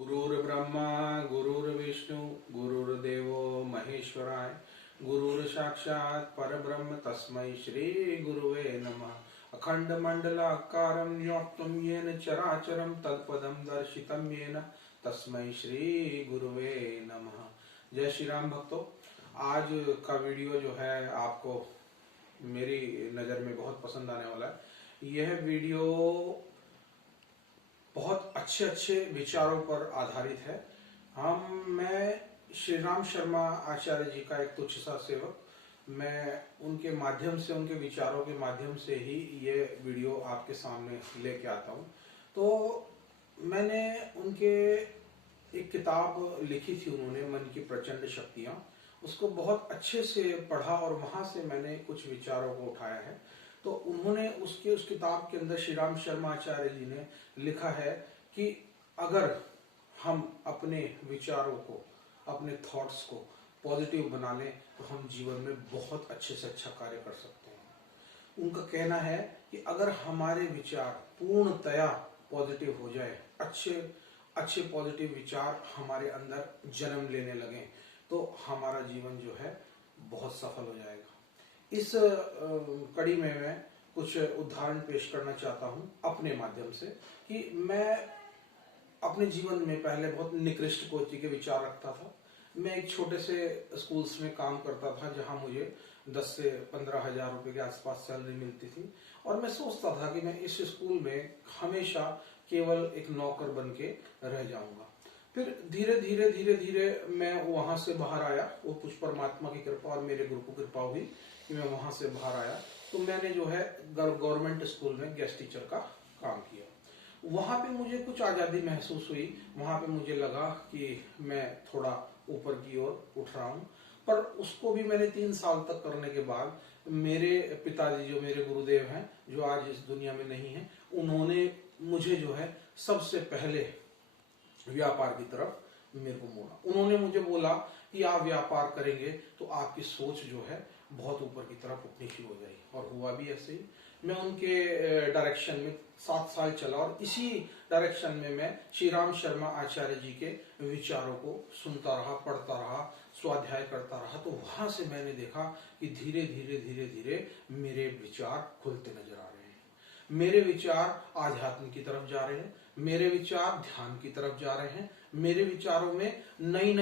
गुरुर्ब्रह्मा गुरुर्विष्णु गुरुर्देवो महेश्वराय गुरुर साक्षात् परब्रह्म तस्मै श्री गुरुवे नमः। अखंड मंडलाकारं व्याप्तं येन चराचरं तत्पदं दर्शितं येन तस्मै श्री गुरुवे नमः। जय श्री राम भक्तों, आज का वीडियो जो है आपको मेरी नज़र में बहुत पसंद आने वाला है। यह वीडियो बहुत अच्छे अच्छे विचारों पर आधारित है। मैं श्री राम शर्मा आचार्य जी का एक तुच्छ सा सेवक, मैं उनके माध्यम से, उनके विचारों के माध्यम से ही ये वीडियो आपके सामने लेके आता हूँ। तो मैंने उनके एक किताब लिखी थी उन्होंने, मन की प्रचंड शक्तियाँ, उसको बहुत अच्छे से पढ़ा और वहाँ से मैंने कुछ विचारों को उठाया है। तो उन्होंने उस किताब के अंदर श्री राम शर्मा आचार्य जी ने लिखा है कि अगर हम अपने विचारों को, अपने थॉट्स को पॉजिटिव बना लें तो हम जीवन में बहुत अच्छे से अच्छा कार्य कर सकते हैं। उनका कहना है कि अगर हमारे विचार पूर्णतया पॉजिटिव हो जाए, अच्छे पॉजिटिव विचार हमारे अंदर जन्म लेने लगे तो हमारा जीवन जो है बहुत सफल हो जाएगा। इस कड़ी में मैं कुछ उदाहरण पेश करना चाहता हूं अपने माध्यम से कि मैं अपने जीवन में पहले बहुत निकृष्ट कोटि के विचार रखता था। मैं एक छोटे से स्कूल्स में काम करता था जहां मुझे 10 से 15 हजार रुपए के आसपास सैलरी मिलती थी और मैं सोचता था कि मैं इस स्कूल में हमेशा केवल एक नौकर बन के रह जाऊंगा। फिर धीरे धीरे मैं वहां से बाहर आया। वो कुछ परमात्मा की कृपा और मेरे गुरु की कृपा हुई कि मैं वहां से बाहर आया। तो मैंने जो है गवर्नमेंट स्कूल में गेस्ट टीचर का काम किया। वहां पे मुझे कुछ आजादी महसूस हुई। वहां पे मुझे लगा कि मैं थोड़ा ऊपर की ओर उठ रहा हूँ। पर उसको भी मैंने 3 साल तक करने के बाद मेरे पिताजी, जो मेरे गुरुदेव हैं, जो आज इस दुनिया में नहीं है, उन्होंने मुझे जो है सबसे पहले व्यापार की तरफ मेरे को मोड़ा। उन्होंने मुझे बोला कि आप व्यापार करेंगे तो आपकी सोच जो है बहुत ऊपर की तरफ उठनी शुरू हो जाएगी, और हुआ भी ऐसे ही। मैं उनके डायरेक्शन में 7 साल चला और इसी डायरेक्शन में मैं श्री राम शर्मा आचार्य जी के विचारों को सुनता रहा, पढ़ता रहा, स्वाध्याय करता रहा। तो वहां से मैंने देखा कि धीरे धीरे मेरे विचार खुलते नजर आ रहे हैं। मेरे विचार आध्यात्म की तरफ जा रहे हैं, मेरे विचार ध्यान की तरफ जा रहे हैं, मेरे विचारों में नई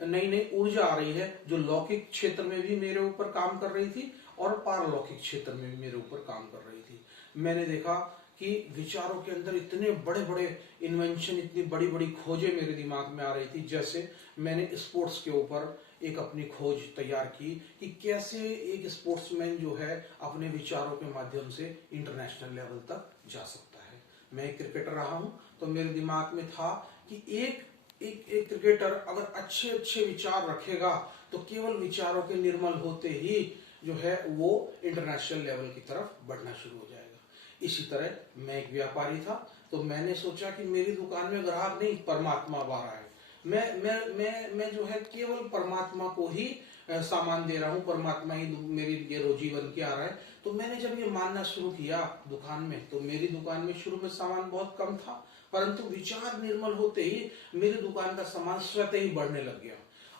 नई ऊर्जा आ रही है जो लौकिक क्षेत्र में भी मेरे ऊपर काम कर रही थी और पारलौकिक क्षेत्र में भी मेरे ऊपर काम कर रही थी। मैंने देखा कि विचारों के अंदर इतने बड़े बड़े इन्वेंशन, इतनी बड़ी बड़ी खोजें मेरे दिमाग में आ रही थी। जैसे मैंने स्पोर्ट्स के ऊपर एक अपनी खोज तैयार की कि कैसे एक स्पोर्ट्समैन जो है अपने विचारों के माध्यम से इंटरनेशनल लेवल तक जा सकता है। मैं एक क्रिकेटर रहा हूं, तो मेरे दिमाग में था कि एक क्रिकेटर अगर अच्छे विचार रखेगा तो केवल विचारों के निर्मल होते ही जो है वो इंटरनेशनल लेवल की तरफ बढ़ना शुरू हो जाएगा। इसी तरह मैं एक व्यापारी था, तो मैंने सोचा कि मेरी दुकान में ग्राहक नहीं, परमात्मा बाहर आए। मैं जो है केवल परमात्मा को ही सामान दे रहा हूँ, परमात्मा ही मेरी ये रोजी बन के आ रहा है। तो मैंने जब ये मानना शुरू किया दुकान में, तो मेरी दुकान में शुरू में सामान बहुत कम था, परंतु विचार निर्मल होते ही मेरी दुकान का सामान स्वतः ही बढ़ने लग गया।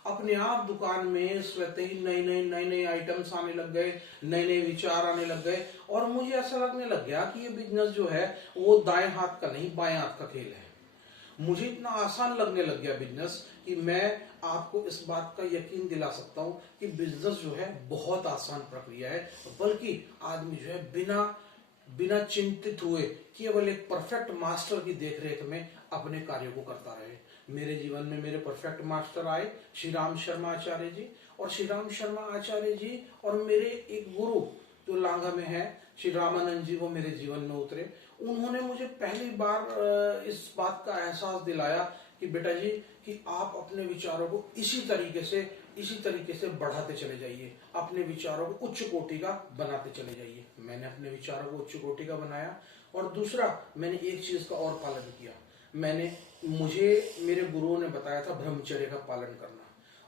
अपने आप दुकान में स्वतः ही नए आइटम्स आने लग गए, नए विचार आने लग गए, और मुझे ऐसा लगने लग गया कि ये बिजनेस जो है वो दाएं हाथ का नहीं, बाएं हाथ का खेल है। मुझे इतना आसान लगने लग गया बिजनेस कि मैं आपको इस बात का यकीन दिला सकता हूं कि बिजनेस जो है बहुत आसान प्रक्रिया है। बल्कि आदमी जो है बिना चिंतित हुए केवल एक परफेक्ट मास्टर की देखरेख में अपने कार्यों को करता रहे। मेरे जीवन में मेरे परफेक्ट मास्टर आए, श्री राम शर्मा आचार्य जी। और श्री राम शर्मा आचार्य जी और मेरे एक गुरु जो लांगा में है, श्री रामानंद जी, वो मेरे जीवन में उतरे। उन्होंने मुझे पहली बार इस बात का एहसास दिलाया कि बेटा जी, कि आप अपने विचारों को इसी तरीके से बढ़ाते चले जाइए, अपने विचारों को उच्च कोटि का बनाते चले जाइए। मैंने अपने विचारों को उच्च कोटि का बनाया। और दूसरा, मैंने एक चीज का और पालन किया। मुझे मेरे गुरुओं ने बताया था ब्रह्मचर्य का पालन करना,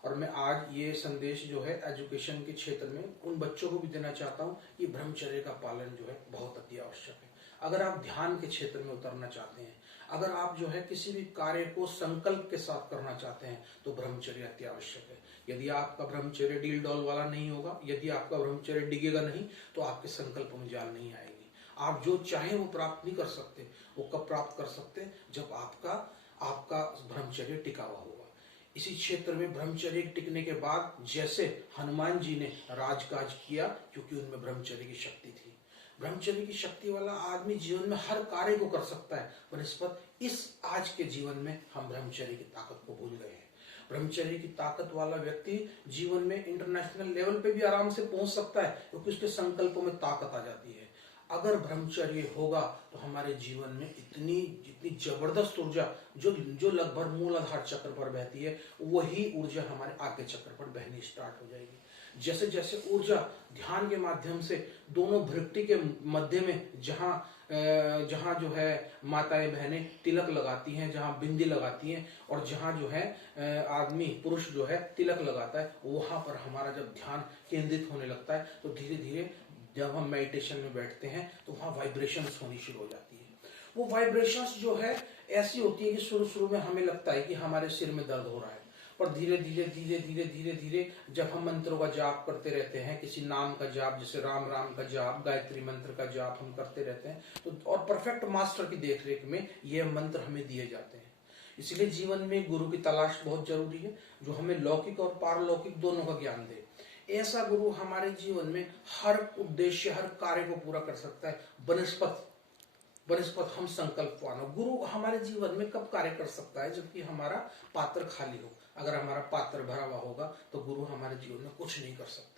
और मैं आज ये संदेश जो है एजुकेशन के क्षेत्र में उन बच्चों को भी देना चाहता हूँ कि ब्रह्मचर्य का पालन जो है बहुत अति आवश्यक है। अगर आप ध्यान के क्षेत्र में उतरना चाहते हैं, अगर आप जो है किसी भी कार्य को संकल्प के साथ करना चाहते हैं तो ब्रह्मचर्य अति आवश्यक है। यदि आपका ब्रह्मचर्य डील डॉल वाला नहीं होगा, यदि आपका ब्रह्मचर्य डिगेगा नहीं, तो आपके संकल्प में जान नहीं आएगी। आप जो चाहे वो प्राप्त नहीं कर सकते। वो कब प्राप्त कर सकते? जब आपका ब्रह्मचर्य टिका हुआ होगा। इसी क्षेत्र में ब्रह्मचर्य टिकने के बाद जैसे हनुमान जी ने राजकाज किया, क्योंकि उनमें ब्रह्मचर्य की शक्ति थी। ब्रह्मचर्य की शक्ति वाला आदमी जीवन में हर कार्य को कर सकता है। बनस्पत इस आज के जीवन में हम ब्रह्मचर्य की ताकत को भूल गए हैं। ब्रह्मचर्य की ताकत वाला व्यक्ति जीवन में इंटरनेशनल लेवल पे भी आराम से पहुंच सकता है, क्योंकि उसके संकल्पों में ताकत आ जाती है। अगर ब्रह्मचर्य होगा तो हमारे जीवन में इतनी जबरदस्त ऊर्जा जो लगभग मूलाधार चक्र पर बहती है, वही ऊर्जा हमारे आगे चक्र पर बहनी स्टार्ट हो जाएगी। जैसे जैसे ऊर्जा ध्यान के माध्यम से दोनों भृकुटी के मध्य में जहाँ जो है माताएं बहनें तिलक लगाती हैं, जहाँ बिंदी लगाती हैं, और जहाँ जो है आदमी पुरुष जो है तिलक लगाता है, वहां पर हमारा जब ध्यान केंद्रित होने लगता है तो धीरे धीरे जब हम मेडिटेशन में बैठते हैं तो वहाँ वाइब्रेशंस होनी शुरू हो जाती है। वो वाइब्रेशंस जो है ऐसी होती है कि शुरू में हमें लगता है कि हमारे सिर में दर्द हो रहा है, पर धीरे धीरे जब हम मंत्रों का जाप करते रहते हैं, किसी नाम का जाप, जैसे राम राम का जाप, गायत्री मंत्र का जाप हम करते रहते हैं, तो और परफेक्ट मास्टर की देखरेख में ये मंत्र हमें दिए जाते हैं। इसलिए जीवन में गुरु की तलाश बहुत जरूरी है, जो हमें लौकिक और पारलौकिक दोनों का ज्ञान दे। ऐसा गुरु हमारे जीवन में हर उद्देश्य, हर कार्य को पूरा कर सकता है। बनस्पत हम संकल्प वाला गुरु हमारे जीवन में कब कार्य कर सकता है? जबकि हमारा पात्र खाली हो। अगर हमारा पात्र भरा हुआ होगा तो गुरु हमारे जीवन में कुछ नहीं कर सकता।